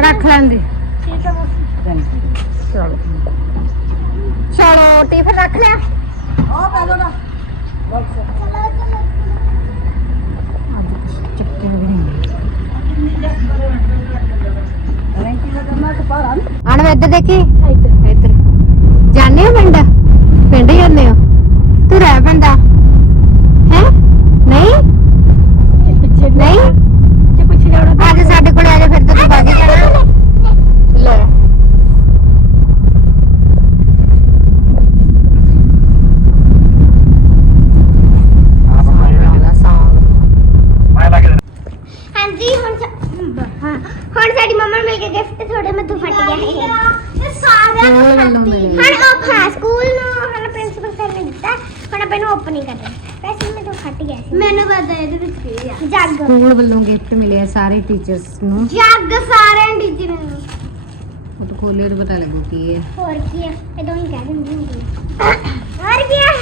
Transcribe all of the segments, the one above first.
ਰੱਖ ਲੈਂਦੇ। ਠੀਕ ਹੈ ਚਲੋ। ਚਲੋ ਟਿਫਨ ਰੱਖ ਲਿਆ। ਉਹ ਪੈ ਨਾ। ਦਾ ਪਾਰਾ ਆਣ ਇੱਧਰ ਦੇਖੀ। ਇੱਧਰ। ਜਾਣੇ ਹੋ ਪਿੰਡ? ਪਿੰਡ ਜਾਂਦੇ ਹੋ? ਤੂੰ ਰਹਿ ਪਿੰਡਾ ਹੈ? ਨਹੀਂ? ਪਿੱਛੇ ਨਹੀਂ ਤੇ ਪਿੱਛੇ ਜਾਣਾ ਅੱਜ ਸਾਡੇ ਕੋਲ ਆ ਜਾ ਫਿਰ ਤੂੰ ਬਾਜੀ ਕਰ ਲੈ ਵਾਲਾ song। ਹਾਂਜੀ ਹੁਣ ਸਾ- ਹਾਂ, ਹੁਣ ਸਾਡੀ ਮੰਮਾ ਨੂੰ ਮਿਲ ਕੇ ਗਿਫਟ ਥੋੜੇ ਮੈਂ ਫਟ ਗਿਆ ਹੈ ਤੇ ਸਾਰਿਆਂ ਨੂੰ ਸਕੂਲ ਵੱਲੋਂ happy- ਮਿਲੇ। ਹੁਣ ਉਹ ਹਾਂ ਸਕੂਲ ਨੂੰ ਹੁਣ ਪ੍ਰਿੰਸੀਪਲ ਸਰ ਨੇ ਦਿੱਤਾ ਹੁਣ ਆਪਾਂ ਨੂੰ ਓਪਨਿੰਗ ਕਰਨੀ ਵੈਸੇ ਮੈਂ ਤਾਂ ਫਟ ਗਿਆ ਸੀ ਮੈਨੂੰ ਪਤਾ ਇਹਦੇ ਵਿੱਚ ਕੀ ਆ ਜੱਗ ਸਕੂਲ ਵੱਲੋਂ ਗਿਫਟ ਮਿਲਿਆ ਸਾਰੇ ਟੀਚਰਸ ਨੂੰ। ਜੱਗ ਸਾਰਿਆਂ ਟੀਚਰਾਂ ਨੂੰ। ਉਹ ਤਾਂ ਖੋਲੇ ਤਾਂ ਪਤਾ ਲੱਗੂ ਕੀ ਹੈ। ਹੋਰ ਕੀ ਆ ਇਹ ਦੋਵੇਂ ਕਹਿ ਦਿੰਦੀ ਹੁੰਦੀ ਆ। ਹੋਰ ਕੀ ਆ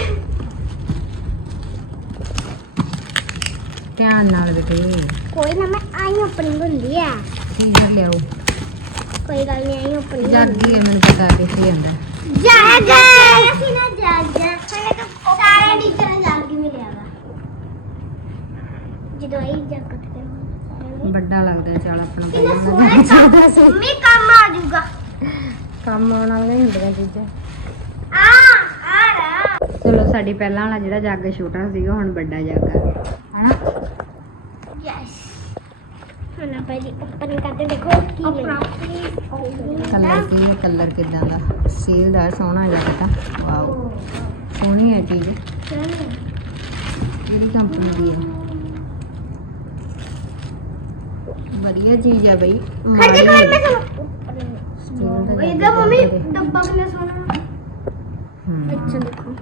ਧਿਆਨ ਨਾਲ ਬੇਟੇ ਕੋਈ ਨਾ ਮੈਂ ਆਈ ਓਪਨਿੰਗ ਹੁੰਦੀ ਆ। ਕੀ ਕਰ ਲਿਆਓ। ਕੋਈ ਗੱਲ ਨਹੀਂ ਆਈ ਓਪਨਿੰਗ ਜਾਗੀ ਹੈ ਮੈਨੂੰ ਪਤਾ ਕਿੱਥੇ ਜਾਂਦਾ ਜੱਗ! ਅਸੀਂ ਨਾ ਜੱਗ। ਤਾਂ ਸਾਰੇ ਟੀਚਰਾਂ ਜੱਗ ਹੀ ਮਿਲਿਆ ਵਾ। ਜਦੋਂ ਆਈ ਜੱਗ ਵੱਡਾ ਲੱਗਦਾ ਚੱਲ ਆਪਣਾ ਪਹਿਲਾਂ ਲੱਗਦਾ ਸੀ। ਮੰਮੀ ਕੰਮ ਆ ਜਾਊਗਾ। ਕੰਮ ਆਉਣ ਵਾਲੀਆਂ ਹੀ ਹੁੰਦੀਆਂ ਚੀਜ਼ਾਂ। ਆ ਆ ਰਾ। ਚਲੋ ਸਾਡੀ ਪਹਿਲਾਂ ਵਾਲਾ ਜਿਹੜਾ ਜੱਗ ਛੋਟਾ ਸੀਗਾ ਹੁਣ ਵੱਡਾ ਜੱਗ ਆ। ਹਨਾ? ਯੈਸ ਹੁਣ ਆਪਾਂ ਜੀ ਓਪਨ ਕਰਦੇ ਦੇਖੋ ਕੀ ਕਲਰ ਕੀ ਹੈ ਕਲਰ ਕਿਦਾਂ ਦਾ? ਸੀਲ ਦਾ ਸੋਹਣਾ ਜਿਹਾ ਪਤਾ। ਵਾਓ ਸੋਹਣੀ ਹੈ ਚੀਜ਼ ਕਿਹੜੀ ਕੰਪਨੀ ਦੀ ਹੈ? ਵਧੀਆ ਮੰਮੀ ਵਧੀਆ। ਡੱਬਾ ਕਿੰਨਾ ਸੋਹਣਾ ਹਮ, ਅੱਛਾ ਦੇਖੋ।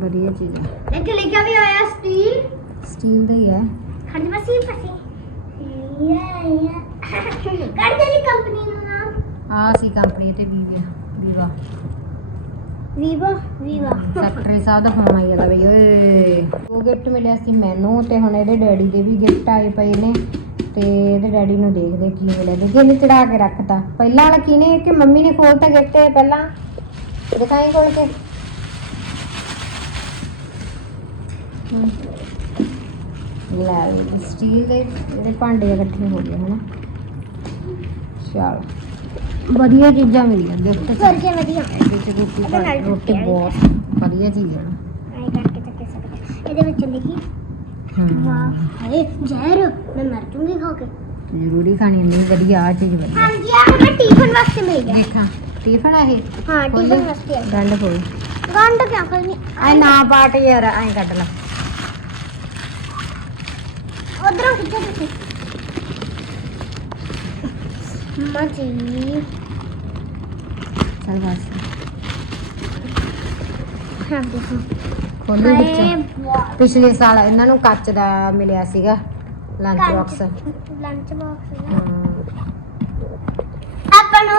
ਵਧੀਆ ਚੀਜ਼ ਹੈ ਇੱਥੇ ਲਿਖਿਆ ਵੀ ਹੋਇਆ ਸਟੀਲ। ਸਟੀਲ ਦਾ ਹੀ ਹੈ ਖਰਚ ਬਸੀ ਫਸੀ ਯਾ ਯਾ ਕਰ ਦੇ ਕੰਪਨੀ ਦਾ ਨਾਮ। ਆ ਸੀ ਕੰਪਨੀ ਤੇ ਵੀਵਾ ਵੀਵਾ। ਵੀਵਾ ਵੀਵਾ। ਸੈਕਟਰੀ ਸਾਹਿਬ ਦਾ ਫੋਨ ਆਈ ਜਾਂਦਾ ਬਈ ਓਏ। ਉਹ ਗਿਫਟ ਮਿਲਿਆ ਸੀ ਮੈਨੂੰ ਤੇ ਹੁਣ ਇਹਦੇ ਡੈਡੀ ਦੇ ਵੀ ਗਿਫਟ ਆਏ ਪਏ ਨੇ। ਤੇ ਇਹਦੇ ਡੈਡੀ ਨੂੰ ਦੇਖਦੇ ਕੀ ਮਿਲਿਆ। ਦੇਖੀ ਇਹਨੇ ਚੜਾ ਕੇ ਰੱਖਤਾ। ਪਹਿਲਾਂ ਵਾਲਾ ਕਿਨੇ ਕਿ ਮੰਮੀ ਨੇ ਖੋਲਤਾ ਗਿਫਟ ਪਹਿਲਾਂ? ਦਿਖਾਈ ਖੋਲ ਕੇ। ਲੈ ਸਟੀਲ ਦੇ ਜਿਹੜੇ ਭਾਂਡੇ ਇਕੱਠੇ ਹੋ ਗਏ ਹਨਾ। ਚਲ। ਵਧੀਆ ਚੀਜ਼ਾਂ ਮਿਲੀਆਂ ਗਿਫਟ ਫਿਰ ਕੀ ਵਧੀਆ? ਇਹਦੇ ਚ ਰੋਟੀ ਇਹਦੇ ਬਹੁਤ ਵਧੀਆ ਚੀਜ਼ ਹੈ ਆਏ ਕਰਕੇ ਚੱਕੇ ਸਕਦੇ ਇਹਦੇ ਵਿੱਚ ਲਿਖੀ। ਵਾਹ ਹਾਏ ਜ਼ਹਿਰ। ਮੈਂ ਮਰ ਜੂੰਗੀ ਖਾ ਕੇ। ਜ਼ਰੂਰੀ ਖਾਣੀ ਨਹੀਂ ਵਧੀਆ ਆ ਚੀਜ਼ ਵਧੀਆ। ਹਾਂਜੀ ਆ ਮੈਂ ਟਿਫਨ ਵਾਸਤੇ ਮਿਲ ਗਿਆ ਦੇਖਾਂ ਟਿਫਨ ਆ ਇਹ? ਹਾਂ? ਟਿਫਨ ਵਾਸਤੇ ਆ। ਗੰਢ ਕੋਈ ਗੰਢ ਕਿਉਂ ਖੋਲਣੀ ਐ ਨਾ ਪਾਟ ਯਾਰ ਐ ਕੱਢ ਲੈ। ਉਧਰੋਂ ਖਿੱਚੋ ਤੁਸੀਂ। ਮੰਮਾ ਜੀ। ਚੱਲ ਬਸ। ਹਾਂ ਦੇਖੋ। ਖੋਲੀ ਵਿੱਚ ਪਿਛਲੇ ਸਾਲ ਇਹਨਾਂ ਨੂੰ ਕੱਚ ਦਾ ਮਿਲਿਆ ਸੀਗਾ ਲੰਚ ਬਾਕਸ ਲੰਚ ਬਾਕਸ ਆਪਾਂ ਨੂੰ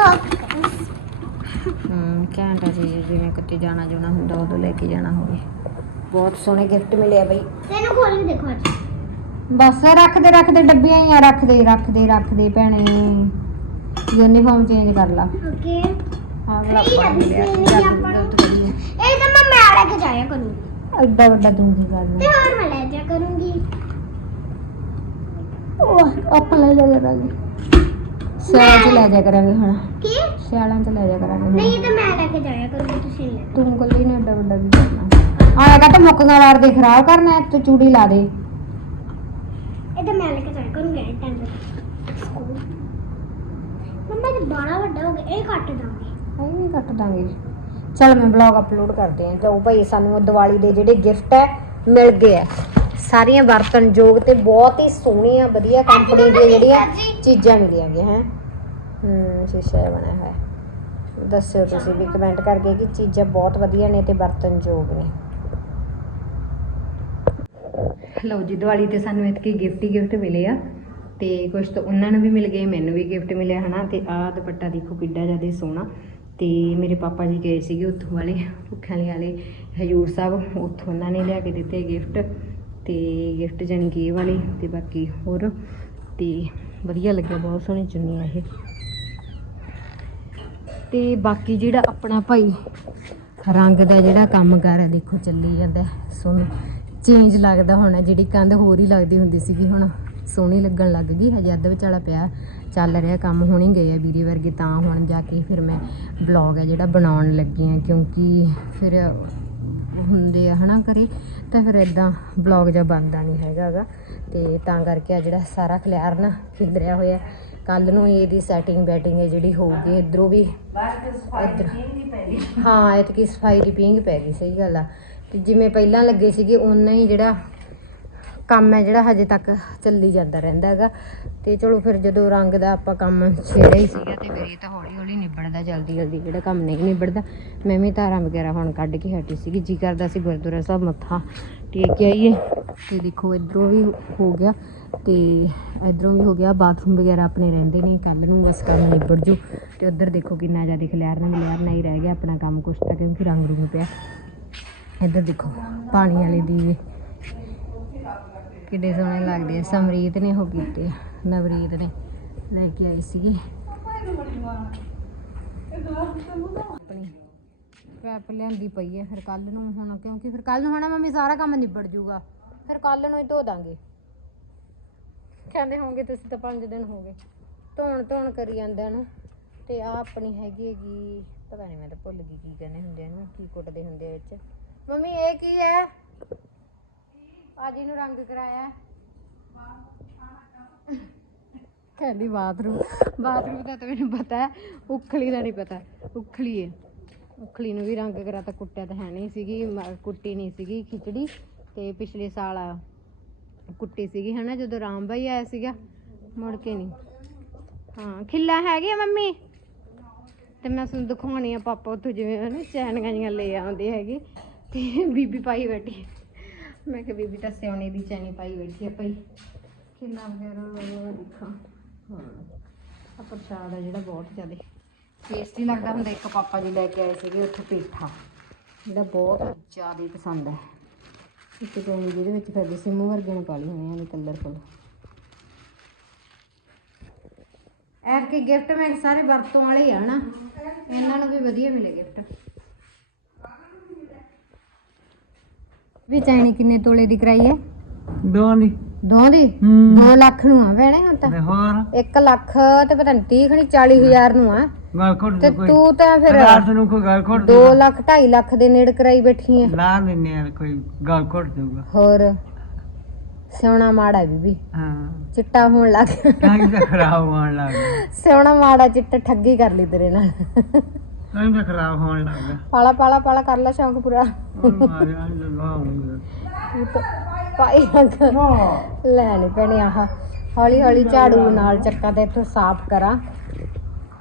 ਹਮ ਘੈਂਟਾ ਚੀਜ਼ ਜਿਵੇਂ ਕਿਤੇ ਜਾਣਾ ਜੁਣਾ ਹੁੰਦਾ ਉਦੋਂ ਲੈ ਕੇ ਜਾਣਾ ਹੋਵੇ। ਬਹੁਤ ਸੋਹਣੇ ਗਿਫਟ ਮਿਲੇ ਆ ਬਈ। ਤੈਨੂੰ ਖੋਲ ਕੇ ਦੇਖੋ ਅੱਜ। ਬਸ ਰੱਖਦੇ ਰੱਖਦੇ ਡੱਬੀਆਂ ਹੀ ਆ ਰੱਖਦੇ ਰੱਖਦੇ ਰੱਖਦੇ ਭੈਣੇ। ਯੂਨੀਫਾਰਮ ਚੇਂਜ ਕਰ ਲਾ। ਓਕੇ ਅਗਲਾ ਠੀਕ ਹੈ, ਪਾ ਲਿਆ। ਇਹ ਤਾਂ ਮੈਂ ਮੈਂ ਲੈ ਕੇ ਜਾਇਆ ਕਰੂੰਗੀ। ਐਡਾ ਵੱਡਾ ਤੂੰ ਕੀ ਤੇ ਹੋਰ ਮੈਂ ਲੈ ਜਾਇਆ ਕਰੂੰਗੀ। ਉਹ ਆਪਾਂ ਲੈ ਜਾ ਕਰਾਂਗੇ। ਸਿਆਲਾਂ ਚ ਲੈ ਜਾ ਕਰਾਂਗੇ ਹੁਣ। ਕੀ? ਸਿਆਲਾਂ ਚ ਲੈ ਜਾ ਕਰਾਂਗੇ ਹੁਣ। ਨਹੀਂ ਤਾਂ ਮੈਂ ਲੈ ਕੇ ਜਾਇਆ ਕਰੂੰਗੀ ਤੁਸੀਂ ਲੈ ਤੂੰ ਕੱਲੀ ਨੇ ਐਡਾ ਵੱਡਾ ਕੀ ਕਰਨਾ? ਆਏਗਾ ਤਾਂ ਮੁੱਕੀਆਂ ਵਾਰ ਦੇ ਖਰਾਬ ਕਰਨਾ ਹੈ, ਤੂੰ ਚੂੜੀ ਲਾ ਦੇ। ਇਹ ਤਾਂ ਮੈਂ ਲੈ ਕੇ ਜਾਇਆ ਕਰੂੰਗੀ ਇਹ ਟਾਈਮ ਮੰਮਾ ਇਹ ਤਾਂ ਬੜਾ ਵੱਡਾ ਹੋ ਗਿਆ ਇਹ ਕੱਟ ਦਾਂਗੇ। ਇਹ ਵੀ ਕੱਟ ਦਾਂਗੇ। ਚਲ ਮੈਂ ਬਲੌਗ ਅਪਲੋਡ ਕਰਦੇ ਆਂ ਜਾਓ ਭਾਈ ਸਾਨੂੰ ਦੀਵਾਲੀ ਦੇ ਜਿਹੜੇ ਗਿਫਟ ਹੈ ਮਿਲ ਗਏ ਆ। ਸਾਰੀਆਂ ਵਰਤਨਯੋਗ ਤੇ ਬਹੁਤ ਹੀ ਸੋਹਣੀਆਂ ਵਧੀਆ ਕੰਪਨੀ ਦੀਆਂ ਜਿਹੜੀਆਂ ਚੀਜ਼ਾਂ ਮਿਲੀਆਂ ਗਈਆਂ ਹੈ। ਹੂੰ ਸ਼ੀਸ਼ਾ ਬਣਿਆ ਹੋਇਆ। ਦੱਸਿਓ ਤੁਸੀਂ ਵੀ ਕਮੈਂਟ ਕਰਕੇ ਕਿ ਚੀਜ਼ਾਂ ਬਹੁਤ ਵਧੀਆ ਨੇ ਤੇ ਵਰਤਨਯੋਗ ਨੇ। ਲਓ ਜੀ ਦੀਵਾਲੀ ਤੇ ਸਾਨੂੰ ਇਤਕੇ ਗਿਫਟ ਹੀ ਗਿਫਟ ਮਿਲੇ ਆ। ਤੇ ਕੁਝ ਤਾਂ ਉਹਨਾਂ ਨੂੰ ਵੀ ਮਿਲ ਗਏ ਮੈਨੂੰ ਵੀ ਗਿਫਟ ਮਿਲਿਆ ਹਨਾ। ਤੇ ਆਹ ਦੁਪੱਟਾ ਦੇਖੋ ਕਿੱਡਾ ਜ਼ਿਆਦਾ ਸੋਹਣਾ। ਤੇ ਮੇਰੇ ਪਾਪਾ ਜੀ ਗਏ ਸੀਗੇ ਉੱਥੋਂ ਵਾਲੇ ਭੁੱਖਾਂ ਵਾਲੇ ਵਾਲੇ, ਹਜੂਰ ਸਾਹਿਬ। ਉੱਥੋਂ ਉਹਨਾਂ ਨੇ ਲਿਆ ਕੇ ਦਿੱਤੇ ਗਿਫਟ ਤੇ ਗਿਫਟ ਜਾਣੀ ਕਿ ਇਹ ਵਾਲੀ ਤੇ ਬਾਕੀ ਹੋਰ। ਤੇ ਵਧੀਆ ਲੱਗਿਆ, ਬਹੁਤ ਸੋਹਣੀ ਚੁੰਨੀ ਆ ਇਹ। ਤੇ ਬਾਕੀ ਜਿਹੜਾ ਆਪਣਾ ਭਾਈ ਰੰਗ ਦਾ ਜਿਹੜਾ ਕੰਮ ਕਰ ਹੈ ਦੇਖੋ ਚੱਲੀ ਜਾਂਦਾ, ਸੋਹਣਾ। ਚੇਂਜ ਲੱਗਦਾ ਹੋਣਾ, ਜਿਹੜੀ ਕੰਧ ਹੋਰ ਹੀ ਲੱਗਦੀ ਹੁੰਦੀ ਸੀਗੀ ਹੁਣ, ਸੋਹਣੀ ਲੱਗਣ ਲੱਗ ਗਈ, ਹਜੇ ਅੱਧ ਵਿਚਾਲਾ ਪਿਆ। ਚੱਲ ਰਿਹਾ ਕੰਮ, ਹੁਣੇ ਗਏ ਆ ਵੀਰੇ ਵਰਗੇ, ਤਾਂ ਹੁਣ ਜਾ ਕੇ ਫਿਰ ਮੈਂ ਬਲੌਗ ਹੈ ਜਿਹੜਾ ਬਣਾਉਣ ਲੱਗੀ ਆ, ਕਿਉਂਕਿ ਫਿਰ ਹੁੰਦੇ ਆ ਹਨਾ ਕਰੇ ਤਾਂ ਫਿਰ ਇਦਾਂ ਬਲੌਗ ਜਾਂ ਬਣਦਾ ਨਹੀਂ ਹੈਗਾਗਾ ਤੇ ਤਾਂ ਕਰਕੇ ਆ ਜਿਹੜਾ ਸਾਰਾ ਖਲਿਆਰ ਨਾ ਖਿਲਰਿਆ ਹੋਇਆ। ਕੱਲ ਨੂੰ ਇਹਦੀ ਸੈਟਿੰਗ ਬੈਟਿੰਗ ਹੈ ਜਿਹੜੀ ਹੋਊਗੀ, ਇਧਰੋਂ ਵੀ ਇੱਧਰ। ਹਾਂ ਇਤਕੀ ਸਫ਼ਾਈ ਦੀ ਪਿੰਗ ਪੈ ਗਈ, ਸਹੀ ਗੱਲ ਆ। ਤੇ ਜਿਵੇਂ ਪਹਿਲਾਂ ਲੱਗੇ ਸੀਗੇ ਉਨਾ ਹੀ ਜਿਹੜਾ ਕੰਮ ਹੈ ਜਿਹੜਾ ਹਜੇ ਤੱਕ ਚੱਲੀ ਜਾਂਦਾ ਰਹਿੰਦਾ ਹੈਗਾ। ਤੇ ਚਲੋ ਫਿਰ ਜਦੋਂ ਰੰਗ ਦਾ ਆਪਾਂ ਕੰਮ ਛੇੜਿਆ ਹੀ ਸੀਗਾ ਤੇ ਫਿਰ ਇਹ ਤਾਂ ਹੌਲੀ ਹੌਲੀ ਨਿਬੜਦਾ, ਜਲਦੀ ਜਲਦੀ ਜਿਹੜਾ ਕੰਮ ਨਹੀਂ ਨਿਬੜਦਾ। ਮੈਂ ਵੀ ਧਾਰਾਂ ਵਗੈਰਾ ਹੁਣ ਕੱਢ ਕੇ ਹਟੀ ਸੀਗੀ, ਜੀ ਕਰਦਾ ਸੀ ਗੁਰਦੁਆਰਾ ਸਾਹਿਬ ਮੱਥਾ ਟੇਕ ਕੇ ਆਈਏ। ਤੇ ਦੇਖੋ ਇਧਰੋਂ ਵੀ ਹੋ ਗਿਆ ਤੇ ਇਧਰੋਂ ਵੀ ਹੋ ਗਿਆ, ਬਾਥਰੂਮ ਵਗੈਰਾ ਆਪਣੇ ਰਹਿੰਦੇ ਨੇ ਕੱਲ ਨੂੰ ਬਸ ਕੰਮ ਨਿਬੜ ਜੂ। ਤੇ ਉਧਰ ਦੇਖੋ ਕਿੰਨਾ ਜ਼ਿਆਦਾ ਖਲਿਆਰਨਾ ਮਿਲਿਆਰਨਾ ਹੀ ਰਹਿ ਗਿਆ ਆਪਣਾ ਕੰਮ ਕੁਛ ਤਾਂ ਕਿਉਂਕਿ ਰੰਗ ਰੂੰਗ ਪਿਆ। ਇੱਧਰ ਦੇਖੋ ਪਾਣੀ ਵਾਲੇ ਦੀ ਕਿੱਡੇ ਸੋਹਣੇ ਲੱਗਦੇ ਆ। ਸਮਰੀਤ ਨੇ ਉਹ ਕੀਤੇ ਨਵਰੀਤ ਨੇ ਲੈ ਕੇ ਆਈ ਸੀਗੇ। ਆਪਣੀ ਪੈਪ ਲਿਆਂਦੀ ਪਈ ਹੈ ਫਿਰ ਕੱਲ ਨੂੰ ਹੁਣ, ਕਿਉਂਕਿ ਫਿਰ ਕੱਲ ਨੂੰ ਹਣਾ ਮੰਮੀ, ਸਾਰਾ ਕੰਮ ਨਿਬੜ ਜੂਗਾ ਫਿਰ ਕੱਲ ਨੂੰ ਹੀ ਧੋ ਦਾਂਗੇ। ਕਹਿੰਦੇ ਹੋਗੇ ਤੁਸੀਂ ਤਾਂ 5 ਦਿਨ ਹੋ ਗਏ। ਧੋਣ ਧੋਣ ਕਰੀ ਜਾਂਦੇ ਨੂੰ। ਤੇ ਆ ਆਪਣੀ ਹੈਗੀ ਹੈਗੀ, ਪਤਾ ਨਹੀਂ ਮੈਂ ਤਾਂ ਭੁੱਲ ਗਈ ਕੀ ਕਹਿੰਦੇ ਹੁੰਦੇ ਆ ਇਹਨੂੰ, ਕੀ ਕੁੱਟਦੇ ਹੁੰਦੇ ਆ ਇਹ ਮੰਮੀ, ਇਹ ਕੀ ਹੈ ਆਜੀ ਨੂੰ ਰੰਗ ਕਰਾਇਆ। ਕਹਿੰਦੀ ਬਾਥਰੂਮ ਬਾਥਰੂਮ ਦਾ ਤਾਂ ਮੈਨੂੰ ਪਤਾ ਹੈ, ਉਖਲੀ ਦਾ ਨਹੀਂ ਪਤਾ, ਉਖਲੀ ਹੈ। ਉਖਲੀ ਨੂੰ ਵੀ ਰੰਗ ਕਰਾ ਤਾਂ ਕੁੱਟਿਆ ਤਾਂ ਹੈ ਨਹੀਂ ਸੀਗੀ, ਮ- ਕੁੱਟੀ ਨਹੀਂ ਸੀਗੀ ਖਿਚੜੀ, ਤੇ ਪਿਛਲੇ ਸਾਲ ਆ ਕੁੱਟੀ ਸੀਗੀ ਹਨਾ, ਜਦੋਂ ਰਾਮ ਬਾਈ ਆਇਆ ਸੀਗਾ, ਮੁੜ ਕੇ ਨਹੀਂ। ਹਾਂ, ਖਿੱਲਾ ਹੈਗੀ ਆ ਮੰਮੀ? ਤੇ ਮੈਂ ਤੁਹਾਨੂੰ ਦਿਖਾਉਣੀ ਆ ਪਾਪਾ ਉੱਥੋਂ ਜਿਵੇਂ ਹਨਾ ਚੈਨੀਆਂ ਜੀਆਂ ਲੈ ਆਉਂਦੇ ਹੈਗੇ, ਤੇ ਬੀਬੀ ਪਾਈ ਬੈਠੀ ਹੈ। ਮੈਂ ਕਿਹਾ ਬੀਬੀ ਤਾਂ ਸਿਉਣੇ ਦੀ ਚੈਨੀ ਪਾਈ ਬੈਠੀ ਆ ਭਾਈ। ਕਿੰਨਾ ਵਗੈਰਾ ਦੇਖਾਂ। ਹਾਂ ਆ ਪ੍ਰਸ਼ਾਦ ਆ ਜਿਹੜਾ ਬਹੁਤ ਜ਼ਿਆਦਾ। ਟੇਸਟੀ ਲੱਗਦਾ ਹੁੰਦਾ, ਇੱਕ ਪਾਪਾ ਜੀ ਲੈ ਕੇ ਆਏ ਸੀਗੇ ਉੱਥੇ ਪੇਠਾ। ਜਿਹੜਾ ਬਹੁਤ ਜ਼ਿਆਦਾ ਪਸੰਦ ਹੈ ਇੱਕ ਟੋਨੀ ਜਿਹਦੇ ਵਿੱਚ ਫਿਰ ਸਿੰਮੂ ਵਰਗੇ ਨੇ ਪਾਲੀ ਹੋਈਆਂ ਨੇ ਕਲਰਫੁਲ ਐਰ ਕੇ ਗਿਫਟ ਮੈਂ ਸਾਰੇ ਵਰਤੋਂ ਵਾਲੇ ਆ ਨਾ ਇਹਨਾਂ ਨੂੰ ਵੀ ਵਧੀਆ ਮਿਲੇ ਗਿਫਟ ਵੀ ਚੈਨੀ ਕਿੰਨੇ ਤੋਲੇ ਦੀ ਕਰਾਈ ਹੈ? ਦੋ। ਨਹੀਂ ਦੋ? ਦੀ ਹੂੰ। 2 ਲੱਖ ਨੂੰ ਆ ਭੈਣੇ ਹੁਣ ਤਾਂ। ਤੇ ਹੋਰ? 1 ਲੱਖ ਤੇ ਪਤਾ ਨਹੀਂ 30 ਖਣੀ 40000 ਨੂੰ ਆ। ਗੱਲ ਖੋੜ ਤੇ ਕੋਈ। ਤੂੰ ਤਾਂ ਫਿਰ ਰਾਤ ਨੂੰ ਕੋਈ ਗੱਲ ਖੋੜ 2 ਲੱਖ 2.5 ਲੱਖ ਦੇ ਨੇੜੇ ਕਰਾਈ ਬੈਠੀ ਐ ਲਾ ਦਿੰਨੇ ਆ ਕੋਈ ਗੱਲ ਖੋੜ ਦੇਊਗਾ ਹੋਰ? ਸਿਉਣਾ ਮਾੜਾ ਬੀਬੀ। ਹਾਂ। ਚਿੱਟਾ ਹੋਣ ਲੱਗ ਗਿਆ। ਤਾਂ ਖਰਾਬ ਹੋਣ ਲੱਗ ਗਿਆ। ਸਿਉਣਾ ਮਾੜਾ ਚਿੱਟਾ ਠੱਗੀ ਕਰ ਲਈ ਤੇਰੇ ਨਾਲ। ਤਾਂ ਹੀ ਤਾਂ ਖਰਾਬ ਹੋਣ ਲੱਗ ਗਿਆ। ਪਾਲਾ ਪਾਲਾ ਪਾਲਾ ਕਰ ਲੈ ਸ਼ੌਂਕ ਪੂਰਾ। ਮਾਰਿਆ ਤੂੰ ਤਾਂ ਪਾਈ ਰੰਗ ਲੈ ਨਹੀਂ ਪੈਣੀ ਆਹ। ਹੌਲੀ ਹੌਲੀ ਝਾੜੂ ਨਾਲ ਚੱਕਾ ਤੇ ਇੱਥੋਂ ਸਾਫ਼ ਕਰਾਂ।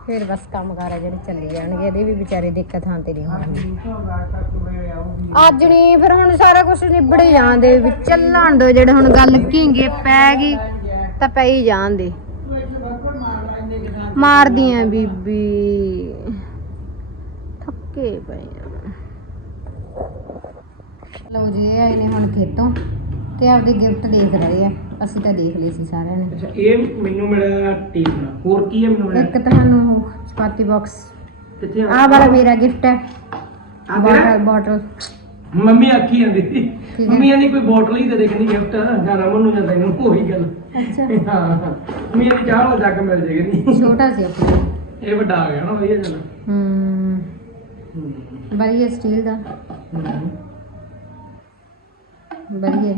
ਫਿਰ ਬਸ ਕੰਮ ਕਾਰ ਆ ਜਿਹੜੇ ਚੱਲੀ ਜਾਣਗੇ ਇਹਦੇ ਵੀ ਵਿਚਾਰੇ ਦਿੱਕਤ ਹਾਂ ਤੇ ਨਹੀਂ ਹੋਣੀ। ਅੱਜ ਨਹੀਂ ਫਿਰ ਹੁਣ ਸਾਰਾ ਕੁਝ ਨਿਬੜੇ ਜਾਂਦੇ ਵੀ ਚੱਲਣ ਦੋ ਜਿਹੜੇ ਹੁਣ ਗੱਲ ਕੀਂਗੇ ਪੈ ਗਈ ਤਾਂ ਪੈ ਹੀ ਜਾਂਦੇ। ਮਾਰਦੀਆਂ ਬੀਬੀ। ਥੱਕੇ ਪਏ ਆ। ਲਓ ਜੀ ਇਹ ਆਏ ਨੇ ਹੁਣ ਖੇਤੋਂ ਤੇ ਆਪਦੇ ਗਿਫਟ ਦੇਖ ਰਹੇ ਆ। ਅਸੀਂ ਤਾਂ ਦੇਖ ਲਏ ਸੀ ਸਾਰਿਆਂ ਨੇ। ਅੱਛਾ ਇਹ ਮੈਨੂੰ ਮਿਲਿਆ ਟੀਪ ਨਾਲ ਹੋਰ ਕੀ ਹੈ ਮੈਨੂੰ ਮਿਲਿਆ? ਇੱਕ ਤੁਹਾਨੂੰ ਉਹ ਚਪਾਤੀ ਬਾਕਸ ਕਿੱਥੇ ਆਹ ਵਾਲਾ ਮੇਰਾ ਗਿਫਟ ਹੈ। ਆ ਤੇਰਾ? ਬੋਟਲ ਬੋਟਲ ਮੰਮੀ ਆਖੀ ਜਾਂਦੀ। ਸੀ ਹੈ। ਮੰਮੀ ਆਂਦੀ ਕੋਈ ਬੋਟਲ ਹੀ ਤੇ ਦੇਖਣੀ ਗਿਫਟ ਜਾਂ ਰਮਨ ਨੂੰ ਜਾਂ ਤੈਨੂੰ ਉਹੀ ਗੱਲ। ਅੱਛਾ। ਹਾਂ। ਮੰਮੀ ਆਂਦੀ ਚਾਹ ਵਾਲਾ ਜੱਗ ਮਿਲ ਜੇਗਾ ਨਹੀਂ ਛੋਟਾ ਸੀ ਆਪਣਾ। ਇਹ ਵੱਡਾ ਆ ਗਿਆ ਨਾ ਵਧੀਆ ਚੱਲ ਹੂੰ। ਵਧੀਆ ਸਟੀਲ ਦਾ। ਵਧੀਆ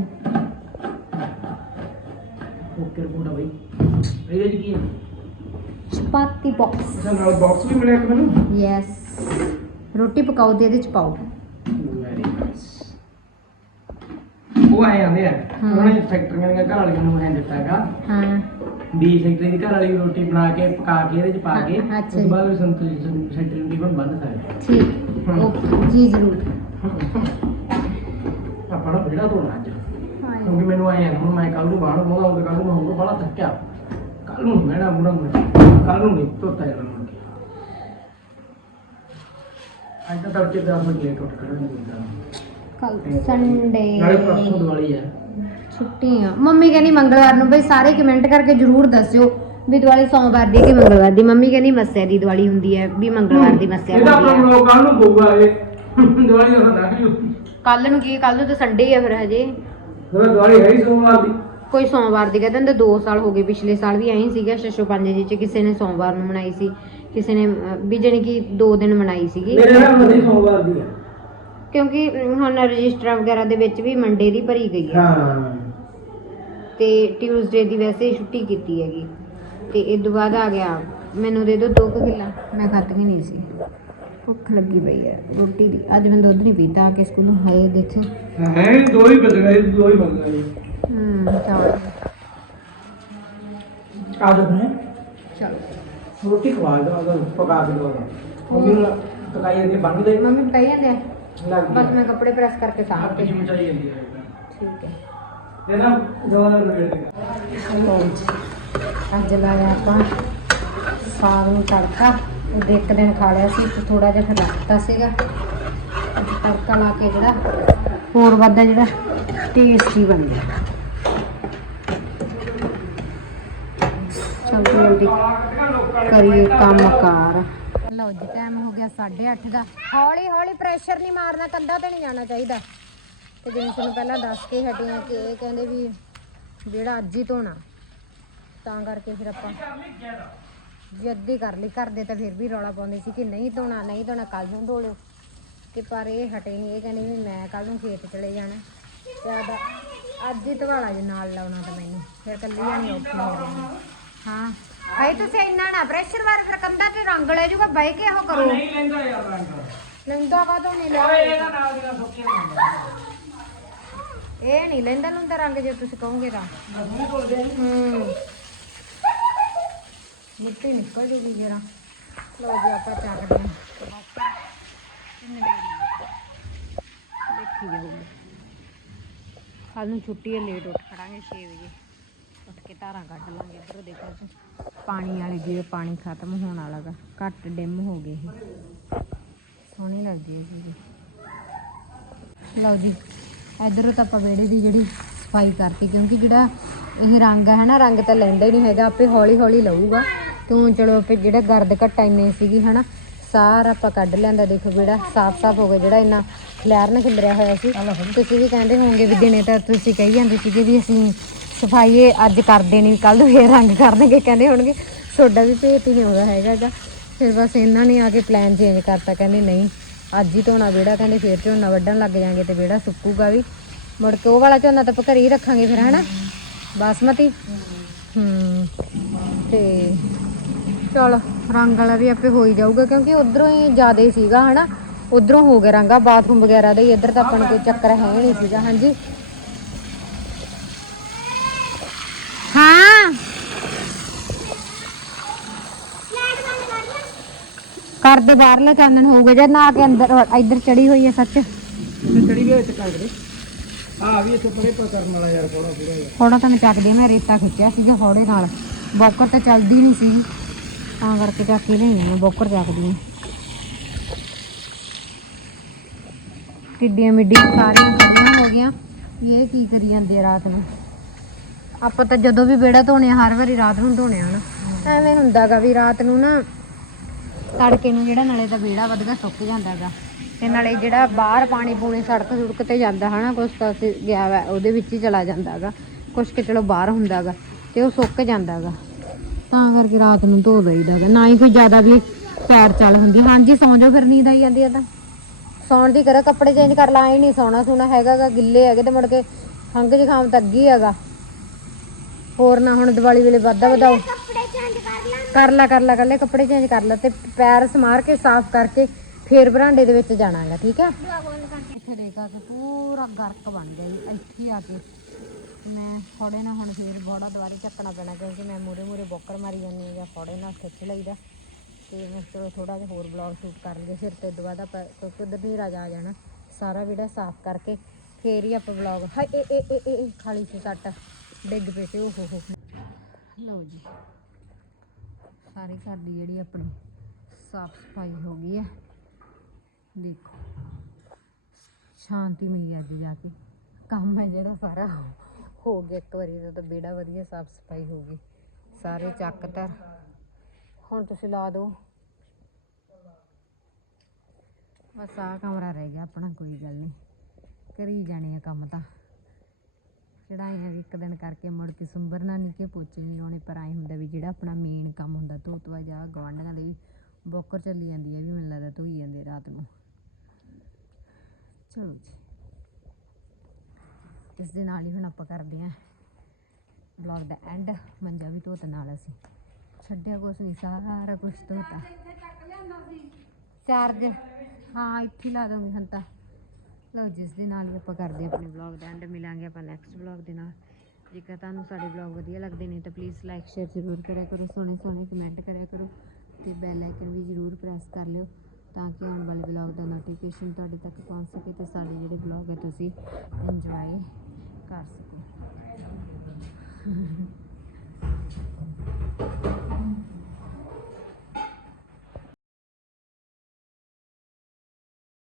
ਓਕੇ ਰਿਪੋਰਟ ਆ ਬਈ। ਇਹਦੇ ਚ ਕੀ ਹੈ ਚਪਾਤੀ ਬਾਕਸ ਅੱਛਾ ਨਾਲ ਬਾਕਸ ਵੀ ਮਿਲਿਆ ਇੱਕ ਮੈਨੂੰ? ਯੈਸ ਰੋਟੀ ਪਕਾਓ ਤੇ ਇਹਦੇ ਚ ਪਾਓ। ਵੈਰੀ ਨਾਈਸ ਉਹ ਆਏ ਆਂਦੇ ਆ। ਉਹਨਾਂ ਨੇ ਫੈਕਟਰੀਆਂ ਦੀਆਂ ਘਰ ਵਾਲੀਆਂ ਨੂੰ ਐਂ ਦਿੱਤਾ ਹੈਗਾ ਹਾਂ। ਵੀ ਫੈਕਟਰੀ ਦੀ ਘਰ ਵਾਲੀ ਰੋਟੀ ਬਣਾ ਕੇ ਪਕਾ ਕੇ ਇਹਦੇ ਚ ਪਾ ਕੇ ਹਾਂ, ਉਸ ਤੋਂ ਜੀ। ਬਾਅਦ ਸੰਤਰੀ ਫੈਕਟਰੀ ਸਕਦੇ ਠੀਕ। ਹਮ। ਓਕੇ ਜੀ ਜ਼ਰੂਰ। ਆਪਾਂ ਨਾ ਵਿਹੜਾ ਧੋਣਾ ਅੱਜ। ਕਿਉਂਕਿ ਮੈਨੂੰ ਆਏ ਹੁਣ ਮੈਂ ਕੱਲ ਨੂੰ ਬਾਹਰ ਬੋਲਾ ਉਹ ਕੱਲ ਨੂੰ ਮੈਂ ਹੋਊਗਾ ਬੜਾ ਥੱਕਿਆ। ਕੱਲ ਨੂੰ ਮੈਣਾ ਬੁੜਾ ਮੁੜ ਕੱਲ ਨੂੰ ਨਹੀਂ ਧੋਤਾ ਮੁੜ ਕੇ। ਅੱਜ ਤਾਂ ਤੜਕੇ ਦਾ ਵਜੇ ਲੇਟ ਉੱਠ ਖੜਾ ਨਹੀਂ ਕੱਲ ਸੰਡੇ ਨਾਲੇ ਪਰਸੋਂ ਦੀਵਾਲੀ ਹੈ ਛੁੱਟੀ ਆ ਮੰਮੀ ਕਹਿੰਦੀ ਮੰਗਲਵਾਰ ਨੂੰ ਬਈ ਸਾਰੇ ਕਮੈਂਟ ਕਰਕੇ ਜਰੂਰ ਦੱਸਿਓ। ਵੀ ਦੀਵਾਲੀ ਸੋਮਵਾਰ ਦੀ ਕਿ ਮੰਗਲਵਾਰ ਦੀ? ਮੰਮੀ ਕਹਿੰਦੀ ਮੱਸਿਆ ਦੀ ਦੀਵਾਲੀ ਹੁੰਦੀ ਹੈ ਵੀ ਮੰਗਲਵਾਰ ਦੀ ਮੱਸਿਆ ਇਹਦਾ ਆਪਣਾ ਹੁੰਦੀ ਹੈ। ਬਲੌਗ ਕੱਲ ਨੂੰ ਪਊਗਾ ਇਹ। ਦਿਵਾਲੀ ਦਾ ਸਾਡਾ ਕਿ ਕੱਲ ਨੂੰ ਕੀ ਕੱਲ ਨੂੰ ਤਾਂ ਸੰਡੇ ਆ ਫਿਰ ਹਜੇ। ਫਿਰ ਦਿਵਾਲੀ ਹੈ ਹੀ ਸੋਮਵਾਰ ਦੀ। ਕੋਈ ਸੋਮਵਾਰ ਦੀ ਕਹਿੰਦੇ ਹੁੰਦੇ 2 ਸਾਲ ਹੋ ਗਏ ਪਿਛਲੇ ਸਾਲ ਵੀ ਐਂ ਹੀ ਸੀਗਾ ਛੱਛੋ ਪੰਜ ਜੀ ਚ ਕਿਸੇ ਨੇ ਸੋਮਵਾਰ ਨੂੰ ਮਨਾਈ ਸੀ ਕਿਸੇ ਨੇ ਅਹ, ਵੀ ਜਾਣੀ ਕਿ 2 ਦਿਨ ਮਨਾਈ ਸੀਗੀ। ਮੇਰੇ ਨਾਲ ਮਦੀ ਸੋਮਵਾਰ ਦੀ ਹੈ ਕਿਉਂਕਿ ਅਮ, ਹੁਣ ਰਜਿਸਟਰ ਵਗੈਰਾ ਦੇ ਵਿੱਚ ਵੀ ਮੰਡੇ ਦੀ ਭਰੀ ਗਈ ਹੈ। ਹਾਂ। ਤੇ ਟਿਊਜ਼ਡੇ ਦੀ ਵੈਸੇ ਹੀ ਛੁੱਟੀ ਕੀਤੀ ਹੈਗੀ। ਤੇ ਇਹ ਤੋਂ ਬਾਅਦ ਆ ਗਿਆ। ਮੈਨੂੰ ਦੇ ਦਿਓ ਦੋ ਕੁ ਕਿੱਲਾ। ਮੈਂ ਖਾਧੀ ਨਹੀਂ ਸੀ। ਭੁੱਖ ਲੱਗੀ ਪਈ ਹੈ ਰੋਟੀ ਦੀ। ਅੱਜ ਮੈਂ ਦੁੱਧ ਨਹੀਂ ਪੀਤਾ ਆ ਕੇ ਸਕੂਲੋਂ ਹਾਏ ਦੇਖੋ। ਹੈ ਦੋ ਹੀ ਬਚ ਗਏ ਦੋ ਹੀ ਬਚ ਗਏ ਹੂੰ ਚਲ। ਆਦਤ ਹੈ ਚਲ। ਰੋਟੀ ਖਵਾ ਦੋ ਅਗਰ ਪਕਾ ਕੇ ਦੋ। ਨੂੰ ਪਕਾਈ ਜਾਂਦੀ ਹੈ, ਬਣ ਗਈ ਮੰਮੀ ਪਕਾਈ ਜਾਂਦੇ ਆ? ਲੱਗ ਬਸ ਮੈਂ ਕੱਪੜੇ ਪ੍ਰੈਸ ਕਰਕੇ ਸਾਂਭ ਆਪ ਮਚਾਈ ਜਾਂਦੀ ਹੈ ਠੀਕ ਹੈ। ਇਹ ਨਾ ਦੋ ਦਾ ਰੇਟ ਦੇ ਲਓ ਜੀ ਅੱਜ ਲਾਇਆ ਆਪਾਂ ਸਾਗ ਨੂੰ ਤੜਕਾ ਉਹਦੇ ਇੱਕ ਦਿਨ ਖਾ ਲਿਆ ਸੀ, ਤੇ ਥੋੜਾ ਜਿਹਾ ਫਿਰ ਰੱਖਤਾ ਸੀਗਾ। ਤੜਕਾ ਲਾ ਕੇ ਜਿਹੜਾ ਹੋਰ ਵੱਧਦਾ ਜਿਹੜਾ ਟੇਸਟੀ ਬਣ ਗਿਆ। ਜਲਦੀ ਜਲਦੀ ਕਰੀਏ ਕੰਮ ਕਾਰ। ਲਓ ਜੀ ਟਾਈਮ ਹੋ ਗਿਆ 8:30 ਦਾ। ਹੌਲੀ ਹੌਲੀ ਪ੍ਰੈਸ਼ਰ ਨਹੀਂ ਮਾਰਨਾ, ਕੰਧਾ ਤੇ ਨਹੀਂ ਜਾਣਾ ਚਾਹੀਦਾ। ਤੇ ਜਿਵੇਂ ਤੁਹਾਨੂੰ ਪਹਿਲਾਂ ਦੱਸ ਕੇ ਹਟੀਆਂ ਕਿ ਇਹ ਕਹਿੰਦੇ ਵੀ ਜਿਹੜਾ ਅੱਜ ਹੀ ਧੋਣਾ। ਤਾਂ ਕਰਕੇ ਫਿਰ ਆਪਾਂ ਜੱਦੀ ਕਰ ਲਈ। ਕਰਦੇ ਤਾਂ ਫਿਰ ਵੀ ਰੌਲਾ ਪਾਉਂਦੇ ਸੀ ਕਿ ਨਹੀਂ ਧੋਣਾ ਨਹੀਂ ਧੋਣਾ ਕੱਲ ਨੂੰ ਧੋ ਲਿਓ। ਤੇ ਪਰ ਇਹ ਹਟੇ ਨਹੀਂ ਇਹ ਕਹਿੰਦੇ ਵੀ ਮੈਂ ਕੱਲ ਨੂੰ ਖੇਤ ਚਲੇ ਜਾਣਾ। ਜ਼ਿਆਦਾ ਅੱਜ ਹੀ ਧਵਾਲਾ ਜੇ ਨਾਲ ਲਾਉਣਾ ਤਾਂ ਮੈਨੂੰ ਫਿਰ ਕੱਲੀ ਜਾਣੀ ਔਖੀ ਹੋ ਭਾਈ ਤੁਸੀਂ ਇੰਨਾ ਨਾ ਪ੍ਰੈਸ਼ਰ ਵਾਰ ਫਿਰ ਕੰਧਾ ਤੇ ਰੰਗ ਲੈ ਜੂਗਾ ਬਹਿ ਕੇ ਉਹ ਕਰੋ। ਨਹੀਂ ਲੈਂਦਾ ਯਾਰ ਰੰਗ। ਲੈਂਦਾ ਕਾ ਤੋਂ ਨਹੀਂ ਓਏ ਲਿਆ ਇਹਦਾ ਨਾਲ ਦੀ ਨਾਲ ਸੋਚੇ ਨਾ ਇਹ ਨਹੀਂ ਲੈਂਦਾ ਲੁੰਦਾ ਰੰਗ ਜੇ ਤੁਸੀਂ ਕਹੋਗੇ ਤਾਂ। ਹੂੰ। ਮਿੱਟੀ ਨਿਕਲ ਜੂਗੀ ਜਰਾ। ਲੋ ਜੀ, ਆਪਾਂ ਚੱਕਦੇ ਹਾਂ। ਦੇਖੀ ਜਾਊਗੀ। ਕੱਲ ਨੂੰ ਛੁੱਟੀ ਹੈ ਲੇਟ ਉੱਠ ਖੜਾਂਗੇ 6 ਵਜੇ। ਉੱਠ ਕੇ ਧਾਰਾਂ ਕੱਢ ਲਾਂਗੇ। ਇੱਧਰ ਦੇਖੋ ਜੀ, ਪਾਣੀ ਵਾਲੀ ਜਿਵੇਂ ਪਾਣੀ ਖਤਮ ਹੋਣ ਵਾਲਾ ਗਾ, ਘੱਟ ਡਿਮ ਹੋ ਗਏ ਇਹ ਸੋਹਣੀ ਲੱਗਦੀ ਹੈ ਜੀ। ਲਓ ਜੀ, ਇੱਧਰੋਂ ਤਾਂ ਆਪਾਂ ਵਿਹੜੇ ਦੀ ਜਿਹੜੀ ਸਫ਼ਾਈ ਕਰਤੀ ਕਿਉਂਕਿ ਜਿਹੜਾ ਇਹ ਰੰਗ ਹੈ ਨਾ, ਰੰਗ ਤਾਂ ਲੈਂਦਾ ਹੀ ਨਹੀਂ ਹੈਗਾ, ਆਪੇ ਹੌਲੀ ਹੌਲੀ ਲਊਗਾ। ਤੂੰ ਚਲੋ ਆਪੇ ਜਿਹੜਾ ਗਰਦ ਘਟਾ ਇੰਨੇ ਸੀਗੀ ਹਨਾ ਸਾਰਾ ਆਪਾਂ ਕੱਢ ਲਿਆਂਦਾ ਦੇਖੋ ਜਿਹੜਾ ਸਾਫ਼ ਸਾਫ਼ ਹੋ ਗਿਆ ਜਿਹੜਾ ਇੰਨਾ ਖਿਲਾਰਨ ਖਿਲਰਿਆ ਹੋਇਆ ਸੀ। ਤੁਸੀਂ ਵੀ ਕਹਿੰਦੇ ਹੋਵੋਗੇ ਵੀ ਦਿਨੇ ਤਾਂ ਤੁਸੀਂ ਕਹੀ ਜਾਂਦੇ ਸੀਗੇ ਵੀ ਅਸੀਂ ਸਫ਼ਾਈ ਅੱਜ ਕਰਦੇ ਨਹੀਂ ਕੱਲ ਨੂੰ ਫੇਰ ਰੰਗ ਕਰਨਗੇ ਕਹਿੰਦੇ ਹੋਣਗੇ। ਤੁਹਾਡਾ ਵੀ ਭੇਤ ਹੀ ਹੈਗਾ ਗਾ। ਫਿਰ ਬਸ ਇਹਨਾਂ ਨੇ ਆ ਕੇ ਪਲਾਨ ਚੇਂਜ ਕਰਤਾ ਕਹਿੰਦੇ ਨਹੀਂ ਅੱਜ ਹੀ ਧੋਣਾ ਵਿਹੜਾ ਕਹਿੰਦੇ ਫੇਰ ਝੋਨਾ ਵੱਢਣ ਲੱਗ ਜਾਾਂਗੇ ਤੇ ਵਿਹੜਾ ਸੁੱਕੂਗਾ ਵੀ। ਮੁੜ ਕੇ ਉਹ ਵਾਲਾ ਝੋਨਾ ਤਾਂ ਆਪਾਂ ਘਰੇ ਹੀ ਰੱਖਾਂਗੇ ਫਿਰ ਹਨਾ। ਬਾਸਮਤੀ। ਹੂੰ। ਤੇ ਚਲ ਰੰਗ ਵਾਲਾ ਵੀ ਆਪੇ ਹੋ ਹੀ ਜਾਊਗਾ ਕਿਉਂਕਿ ਉਧਰੋਂ ਹੀ ਜ਼ਿਆਦਾ ਹੀ ਸੀਗਾ ਹਨਾ? ਉਧਰੋਂ ਹੋ ਗਿਆ ਰੰਗਾ ਬਾਥਰੂਮ ਵਗੈਰਾ ਦਾ ਹੀ ਇੱਧਰ ਤਾਂ ਆਪਾਂ ਨੂੰ ਕੋਈ ਚੱਕਰ ਹੈ ਨਹੀਂ ਸੀਗਾ ਹਾਂਜੀ। ਹਾਂ। ਕਰ ਦੇ ਬਾਹਰਲਾ ਚਾਨਣ ਹੋਊਗਾ ਜਦ ਨਾ ਕੇ ਅੰਦਰ ਇੱਧਰ ਚੜੀ ਹੋਈ ਹੈ ਸੱਚ। ਚੜੀ ਗਏ ਇੱਥੇ ਕੰਗੜੇ ਆ ਵੀ ਇੱਥੇ ਪਰੇ ਪਾ ਕਰਨ ਵਾਲਾ ਯਾਰ ਕੋਣਾ ਪੂਰਾ ਥੋੜਾ ਤਾਂ ਮੈਂ ਚੱਕਦੀ ਮੈਂ ਰੇਤਾ ਖਿੱਚਿਆ ਸੀਗਾ ਹੌੜੇ ਨਾਲ। ਬੋਕਰ ਤਾਂ ਚੱਲਦੀ ਨਹੀਂ ਸੀ। ਤਾਂ ਕਰਕੇ ਚੱਕ ਹੀ ਲਈ ਮੈਂ ਬੋਕਰ ਚੱਕਦੀ ਹਾਂ। ਟਿੱਡੀਆਂ ਮਿੱਡੀਆਂ ਸਾਰੀਆਂ ਖੜੀਆਂ ਹੋ ਗਈਆਂ। ਇਹ ਕੀ ਕਰੀ ਜਾਂਦੇ ਆ ਰਾਤ ਨੂੰ? ਆਪਾਂ ਤਾਂ ਜਦੋਂ ਵੀ ਵਿਹੜਾ ਧੋਣੇ ਆ, ਹਰ ਵਾਰੀ ਰਾਤ ਨੂੰ ਧੋਣੇ ਆ ਨਾ। ਐਵੇਂ ਹੁੰਦਾਗਾ ਵੀ ਰਾਤ ਨੂੰ ਨਾ ਤੜਕੇ ਨੂੰ ਜਿਹੜਾ ਨਾਲੇ ਤਾਂ ਵਿਹੜਾ ਵਧਗਾ ਸੁੱਕ ਜਾਂਦਾਗਾ। ਤੇ ਨਾਲੇ ਜਿਹੜਾ ਬਾਹਰ ਪਾਣੀ ਪੂਣੀ ਸੜਕ ਸੁੜਕ ਤੇ ਜਾਂਦਾ ਹਨਾ, ਕੁਛ ਤਾਂ ਗਿਆ ਵਾ, ਉਹਦੇ ਵਿੱਚ ਹੀ ਚਲਾ ਜਾਂਦਾਗਾ। ਕੁਛ ਕਿ ਚਲੋ ਬਾਹਰ ਹੁੰਦਾਗਾ, ਤੇ ਉਹ ਸੁੱਕ ਜਾਂਦਾਗਾ। ਤਾਂ ਕਰਕੇ ਰਾਤ ਨੂੰ ਧੋ ਦਈਦਾਗਾ ਨਾ ਹੀ ਕੋਈ ਜ਼ਿਆਦਾ ਵੀ ਪੈਰ ਚੱਲ ਹੁੰਦੀ। ਹਾਂਜੀ ਸੌਂ ਜਾਓ ਫਿਰ ਨੀਂਦ ਆਈ ਜਾਂਦੀ ਆ ਤਾਂ। ਸੌਣ ਦੀ ਕਰੋ ਕੱਪੜੇ ਚੇਂਜ ਕਰ ਲਾ ਹੀ ਨਹੀਂ ਸੌਣਾ ਸੋਣਾ ਹੈਗਾਗਾ ਗਿੱਲੇ ਹੈਗੇ ਤੇ ਮੁੜ ਕੇ ਖੰਘ ਜ਼ੁਕਾਮ ਤਾਂ ਅੱਗੇ ਹੀ ਹੈਗਾ। ਹੋਰ ਨਾ ਹੁਣ ਦੀਵਾਲੀ ਵੇਲੇ ਵਾਧਾ ਵਧਾਓ। ਕੱਪੜੇ ਚੇਂਜ ਕਰ ਲਾਂ। ਕਰ ਲਾ ਕਰ ਲਾ ਕਰ ਲੈ ਕੱਪੜੇ ਚੇਂਜ ਕਰ ਲੈ ਤੇ ਪੈਰ ਸਮਾਰ ਕੇ ਸਾਫ਼ ਕਰਕੇ ਫੇਰ ਬਰਾਂਡੇ ਦੇ ਵਿੱਚ ਜਾਣਾਗਾ ਠੀਕ ਆ? ਇੱਥੇ ਦੇਖ ਆ ਕੇ ਪੂਰਾ ਗਰਕ ਬਣ ਗਿਆ ਜੀ ਇੱਥੇ ਆ ਕੇ। ਮੈਂ ਫੋੜੇ ਨਾਲ ਹੁਣ ਫੇਰ ਬੋੜਾ ਦੁਆਰੇ ਚੱਕਣਾ ਪੈਣਾ ਕਿਉਂਕਿ ਮੈਂ ਮੂਰੇ ਮੂਰੇ ਬੋਕਰ ਮਾਰੀ ਜਾਂਦੀ ਹਾਂ ਜਾਂ ਫੋੜੇ ਨਾਲ ਖਿੱਚ ਲਈਦਾ। ਤੇ ਮੈਂ ਚਲੋ ਥੋੜਾ ਜਿਹਾ ਹੋਰ ਬਲੌਗ ਸ਼ੂਟ ਕਰ ਲਈਏ, ਫਿਰ ਤੇ ਦੁਬਾਰਾ ਆਪਾਂ ਕਿਉਂਕਿ ਉਧਰ ਰਾਜਾ ਆ ਜਾਣਾ, ਸਾਰਾ ਵੀੜਾ ਸਾਫ਼ ਕਰਕੇ ਫੇਰ ਹੀ ਆਪਾਂ ਬਲੌਗ ਹਾਏ ਏ ਏ ਏ ਏ ਖਾਲੀ ਸੀ ਸੱਟ, ਡਿੱਗ ਪਏ ਤੇ ਉਹ ਹੋ। ਲਓ ਜੀ, ਸਾਰੇ ਘਰ ਦੀ ਜਿਹੜੀ ਆਪਣੀ ਸਾਫ਼ ਸਫ਼ਾਈ ਹੋ ਗਈ ਹੈ। ਦੇਖੋ, ਸ਼ਾਂਤੀ ਮਿਲੀ ਅੱਜ ਜਾ ਕੇ, ਕੰਮ ਹੈ ਜਿਹੜਾ ਸਾਰਾ। ਹੋ ਗਿਆ ਇੱਕ ਵਾਰੀ ਦਾ ਤਾਂ ਬੇੜਾ ਵਧੀਆ ਸਾਫ਼ ਸਫ਼ਾਈ ਹੋ ਗਈ। ਸਾਰੇ ਚੱਕ ਤਰ ਹੁਣ ਤੁਸੀਂ ਲਾ ਦਿਓ। ਬਸ ਆਹ ਕਮਰਾ ਰਹਿ ਗਿਆ ਆਪਣਾ, ਕੋਈ ਗੱਲ ਨਹੀਂ। ਕਰੀ ਜਾਣੇ ਆ ਕੰਮ ਤਾਂ। ਚੜਾਈਆਂ ਵੀ ਇੱਕ ਦਿਨ ਕਰਕੇ ਮੁੜ ਕੇ ਸੁੰਬਰਨਾ ਨਹੀਂ ਕਿ ਪੋਚੇ ਨਹੀਂ ਲਾਉਣੇ, ਪਰ ਆਏ ਹੁੰਦਾ ਵੀ ਜਿਹੜਾ ਆਪਣਾ ਮੇਨ ਕੰਮ ਹੁੰਦਾ ਧੋਤਵਾ ਜਾ ਗਵਾਂਢੀਆਂ ਦੇ ਵੀ ਬੋਕਰ ਚੱਲੀ ਜਾਂਦੀ ਹੈ ਵੀ ਮੈਨੂੰ ਲੱਗਦਾ ਧੋਈ ਜਾਂਦੇ ਰਾਤ ਨੂੰ। ਚਲੋ ਜੀ। ਇਸ ਦੇ ਨਾਲ ਹੀ ਹੁਣ ਆਪਾਂ ਕਰਦੇ ਹਾਂ ਵਲੌਗ ਦਾ ਐਂਡ ਮੰਜਾ ਵੀ ਧੋਤਾ ਨਾਲ ਅਸੀਂ। ਛੱਡਿਆ ਕੁਛ ਨਹੀਂ ਸਾਰਾ ਕੁਝ ਧੋਤਾ। ਚਾਰਜ ਹਾਂ, ਇੱਥੇ ਲਾ ਦੋਗੇ ਹੁਣ ਤਾਂ। ਲਓ ਜਿਸ ਦੇ ਨਾਲ ਹੀ ਆਪਾਂ ਕਰਦੇ ਹਾਂ ਆਪਣੇ ਵਲੌਗ ਦਾ ਐਂਡ ਮਿਲਾਂਗੇ ਆਪਾਂ ਨੈਕਸਟ ਵਲੌਗ ਦੇ ਨਾਲ। ਜੇਕਰ ਤੁਹਾਨੂੰ ਸਾਡੇ ਵਲੌਗ ਵਧੀਆ ਲੱਗਦੇ ਨੇ, ਤਾਂ ਪਲੀਜ਼ ਲਾਈਕ ਸ਼ੇਅਰ ਜ਼ਰੂਰ ਕਰਿਆ ਕਰੋ, ਸੋਹਣੇ ਸੋਹਣੇ ਕਮੈਂਟ ਕਰਿਆ ਕਰੋ। ਤੇ ਬੈਲ ਆਈਕਨ ਵੀ ਜ਼ਰੂਰ ਪ੍ਰੈਸ ਕਰ ਲਿਓ, ਤਾਂ ਕਿ ਆਉਣ ਵਾਲੇ ਵਲੌਗ ਦਾ ਨੋਟੀਫਿਕੇਸ਼ਨ ਤੁਹਾਡੇ ਤੱਕ ਪਹੁੰਚ ਸਕੇ ਤੇ ਸਾਡੇ ਜਿਹੜੇ ਵਲੌਗ ਹੈ ਤੁਸੀਂ ਇੰਜੋਏ ਕਰ ਸਕੋ